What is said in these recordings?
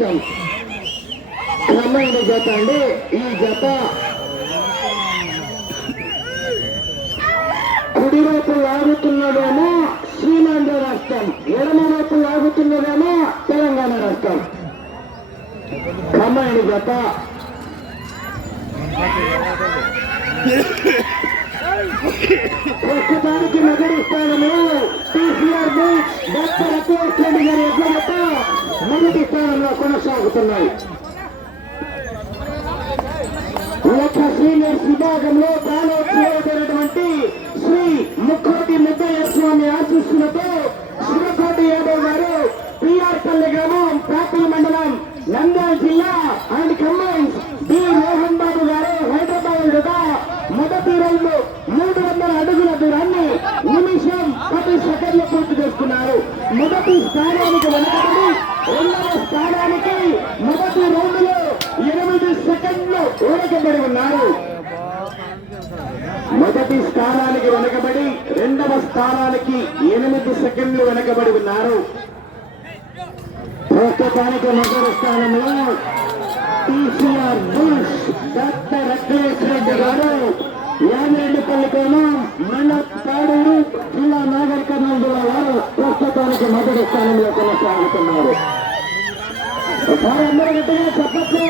రాష్ట్రం. క్రమమైన జత అండి. ఈ జత కుడివైపు లాగుతున్నదేమో శ్రీమాంధ్ర రాష్ట్రం, ఎడమవైపు లాగుతున్నదేమో తెలంగాణ రాష్ట్రం. క్రమమైన జత ప్రస్తుతానికి మొదటి స్థానంలో టీసీఆర్ డాక్టర్ అఖిలేష్ రెడ్డి గారి ఎడ్లతో మొదటి స్థానంలో కొనసాగుతున్నాయి. లక్ష సీనియర్స్ విభాగంలో ప్రారంభించినటువంటి శ్రీ ముక్కోటి ముద్దయ్య స్వామి ఆశీస్సులతో శివకోటి యాదవ్ గారు పిఆర్పల్లి గ్రామం ప్రాపల మండలం నంద్యాల జిల్లా and combines D Mohan Babu గారు హైదరాబాద్ మొదటి రౌండ్ 300 అడుగుల దూరాన్ని నిమిషం 10 సెకండ్లు పూర్తి చేస్తున్నారు. మొదటి స్థానానికి వెనకబడి రెండవ స్థానానికి మొదటి రౌండ్ లో 8 సెకండ్లు వెనకబడి ఉన్నారు. మొదటి స్థానానికి వెనకబడి రెండవ స్థానానికి 8 సెకండ్లు వెనకబడి ఉన్నారు. ప్రస్తుతానికి మొదటి స్థానంలో TCR bulls doctor Akhilesh Reddy గారు యామిరెడ్డిపల్లి గ్రామం మండలం తాడూరు జిల్లా నాగర్ కర్నూలు జిల్లా వారు ప్రస్తుతానికి మొదటి స్థానంలో కొనసాగుతున్నారు. అందరూ గట్టిగా చెప్పట్లు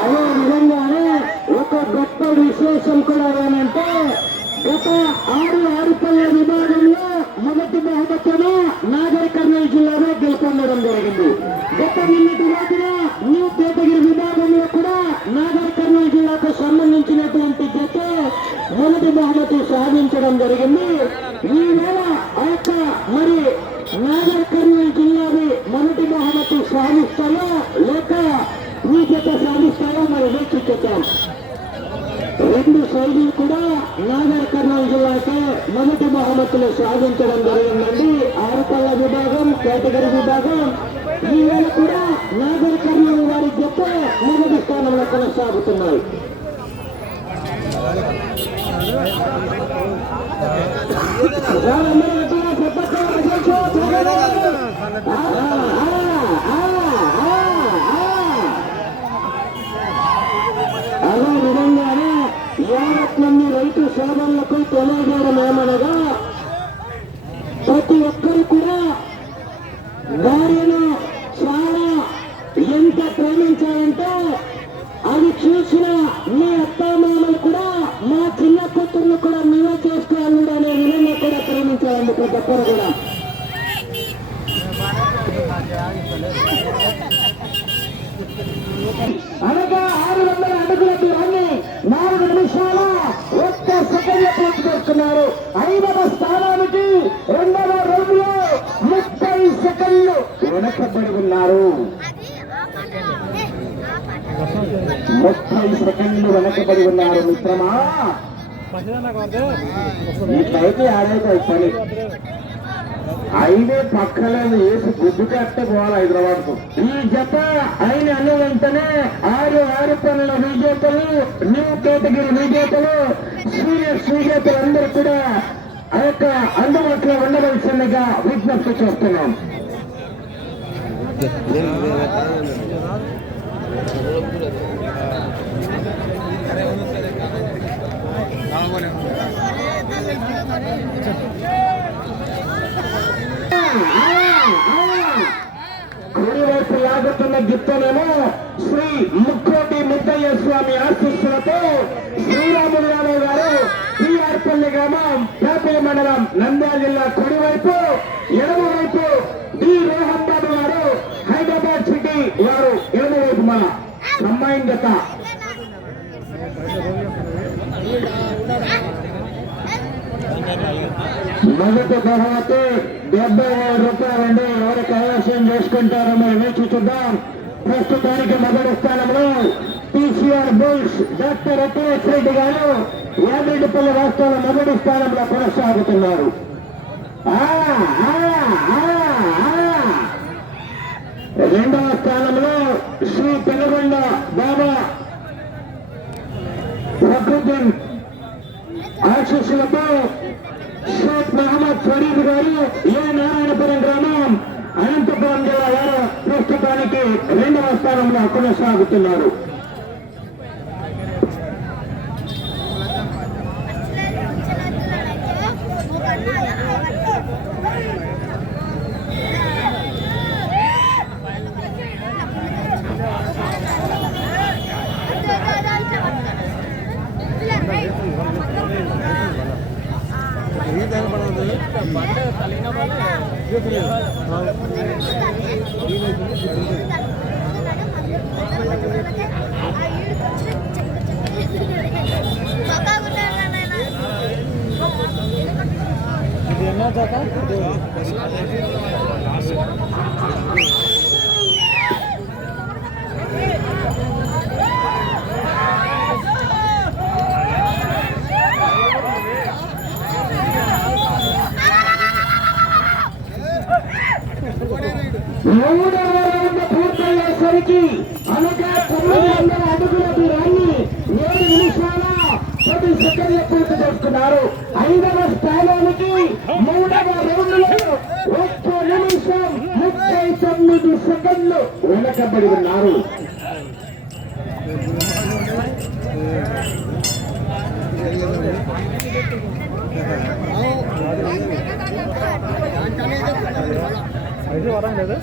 అదే విధంగానే ఒక గొప్ప విశేషం కూడా ఏమంటే గత 6 ఆరుపల్లె విభాగంలో మొదటి బహుమతిని నాగర్ కర్నూలు జిల్లాలో గెలుపొందడం జరిగింది. గత నిన్నటి రోజున న్యూ కేటగిరి విభాగంలో కూడా నాగర్ కర్నూలు జిల్లాకు సంబంధించినటువంటి జత మొదటి బహుమతి సాధించడం జరిగింది. ఈవేళ ఆ యొక్క మరి నాగర్ కర్నూలు జిల్లాని మొదటి బహుమతి సాధిస్తారో లేక ఈ జత సాధిస్తారో మరి వేచి చూద్దాం. రెండు సైడ్లు కూడా నాగర్ కర్నూలు జిల్లాకే మొదటి బహుమతులు సాధించడం జరిగిందండి. ఆరుపల్ల విభాగం కేటగిరి విభాగం ఈవేళ కూడా నాగర్ కర్నూలు వారి జత మొదటి స్థానంలో కొనసాగుతున్నాయి. అదే విధంగానే యావత్మంది రైతు సోదరులకు తెలియజేయడం ఏమనగా ప్రతి ఒక్కరు కూడా భార్యను చాలా ఎంత ప్రేమించాలంటే అది చూసిన మీ అత్తామామలు కూడా మా చిన్న కూతుర్ను కూడా మేమే చేసుకోవాలి అనే విధంగా కూడా ప్రేమించాలండి ప్రతి ఒక్కరు కూడా. అనగా 600 అడుగుల దూరాన్ని 4 నిమిషాల 1 సెకండ్ల పూర్తి చేస్తున్నారు. 5వ స్థానానికి రెండవ రౌండ్ లో 30 సెకండ్లు వెనకబడి ఉన్నారు. 30 సెకండ్లు వెనకబడి ఉన్నారు మిత్రమా. ఇట్లయితే ఆడైతే పని హైవే పక్కన వేసి గుడ్డు కట్టే పోవాలి హైదరాబాద్ కు. ఈ జత ఆయన అన్న వెంటనే 6 పనుల విజేతలు, న్యూ కేటగిరి విజేతలు, సీనియర్స్ విజేతలు అందరూ కూడా ఆ యొక్క అందుబాటులో ఉండవలసిందిగా విజ్ఞప్తి చేస్తున్నాం. కుడివైపు లాగుతున్న గిత్తనేమో శ్రీ ముక్కోటి ముద్దయ్య స్వామి ఆశీస్సులతో శ్రీరాములు యాదవ్ గారు పిఆర్పల్లి గ్రామం ప్రాపల మండలం నంద్యాల జిల్లా కుడివైపు, ఎడమవైపు డి మోహన్ బాబు గారు హైదరాబాద్ సిటీ వారు ఎడమవైపు మన కంబైన్ జత. మొదటి బహుమతి 70,000 రూపాయలండి. ఎవరు కైవసం చేసుకుంటారో మనం వేచి చూద్దాం. ప్రస్తుతానికి మొదటి స్థానంలో TCR bulls doctor Akhilesh Reddy గారు యామిరెడ్డిపల్లి రాష్ట్రాల మొదటి స్థానంలో కొనసాగుతున్నారు. రెండవ స్థానంలో శ్రీ పెనుగొండ బాబా ప్రకృతిన్ ఆశీస్సులతో షేక్ మహమ్మద్ ఫరీద్ గారు ఏ నారాయణపురం గ్రామం రెండవ స్థానంలో కొనసాగుతున్నారు. మూడవ రౌండ్ పూర్తయ్యేసరికి అనగా 900 అడుగుల దూరాన్ని 7 నిమిషాల 10 సెకండ్ల పూర్తి చేసుకున్నారు. 5వ స్థానానికి 3వ రౌండ్ లో 1 నిమిషం 39 సెకండ్లు వెనకబడి ఉన్నారు. వరం లేదు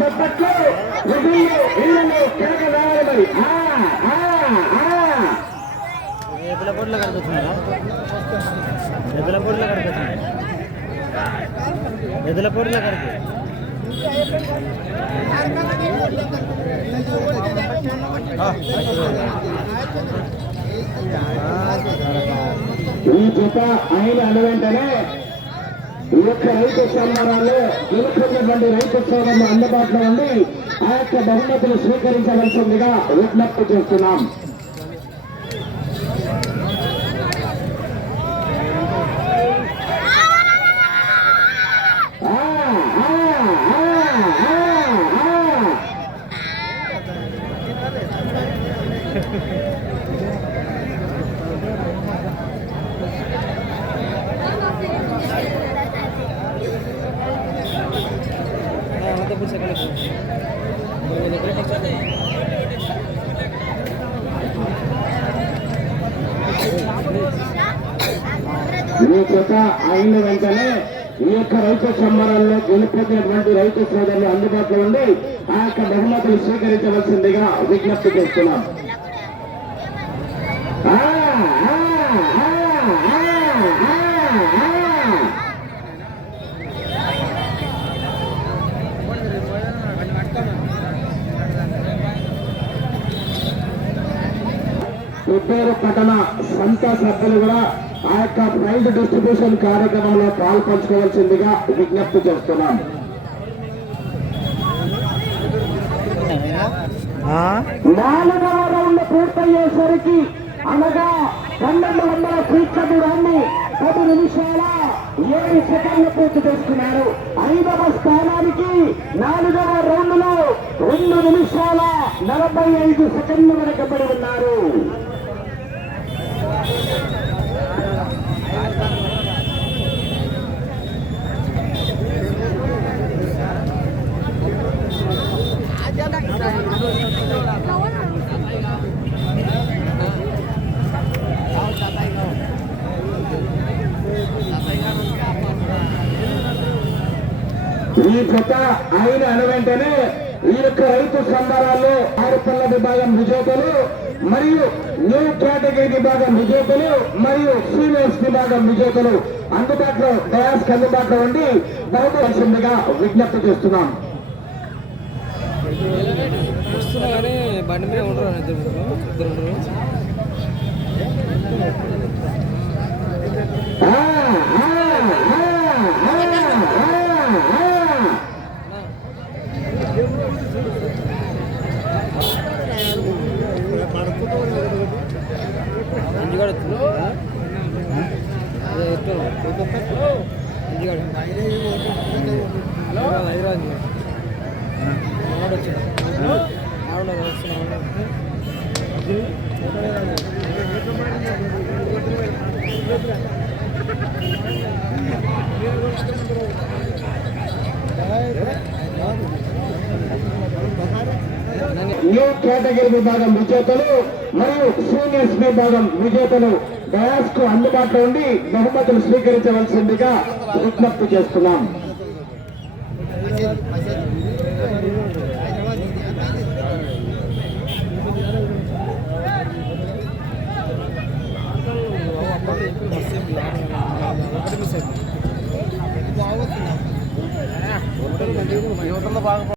చెప్పట్లు మరి ఎద్దుల పోటీలో కనిపిస్తున్నారా? ఎద్దుల పోటీలో కనిపిస్తుంది. ఎద్దుల పోటీలో కనిపి ఈ జత అయిన వెంటనే ఈ యొక్క రైతు సంబరాలు గెలుపున్నటువంటి రైతు సోదరులు అందుబాటులో ఉండి ఆ యొక్క బహుమతులు స్వీకరించవలసిందిగా విజ్ఞప్తి చేస్తున్నాం. ఈ జత అయిన వెంటనే ఈ యొక్క రైతు సంబరాల్లో గెలుపొందినటువంటి రైతు సోదరులు అందుబాటులో ఉండి ఆ యొక్క బహుమతులు స్వీకరించవలసిందిగా విజ్ఞప్తి చేస్తున్నాం. పుత్తూరు పట్టణ సంత సభ్యులు కూడా ఆ యొక్క ప్రైజ్ డిస్ట్రిబ్యూషన్ కార్యక్రమంలో పాల్పంచుకోవాల్సిందిగా విజ్ఞప్తి చేస్తున్నాం. 4వ రౌండ్ పూర్తయ్యేసరికి అనగా 1200 ఫీట్ల దూరాన్ని 10 నిమిషాల 7 సెకండ్లు పూర్తి చేసుకున్నారు. 5వ స్థానానికి 4వ రౌండ్ లో 2 నిమిషాల 45 సెకండ్లు వెనకబడి ఉన్నారు. ఈ జత అయిన వెంటనే ఈ యొక్క రైతు సంబరాల్లో ఆరుపల్ల విభాగం విజేతలు మరియు న్యూ కేటగిరీ విభాగం విజేతలు మరియు సీనియర్స్ విభాగం విజేతలు అందుబాటులో డయాస్కి అందుబాటులో ఉండి బహుమతిగా విజ్ఞప్తి చేస్తున్నాం. బండి మీద ఉండరు హైదరాబాద్ న్యూ కేటగిరీ విభాగం విజేతలు మరియు సీనియర్స్ విభాగం విజేతలు డయాస్ కు అందుబాటులో ఉండి బహుమతులు స్వీకరించవలసిందిగా విజ్ఞప్తి చేస్తున్నాం. యువతలో బాగా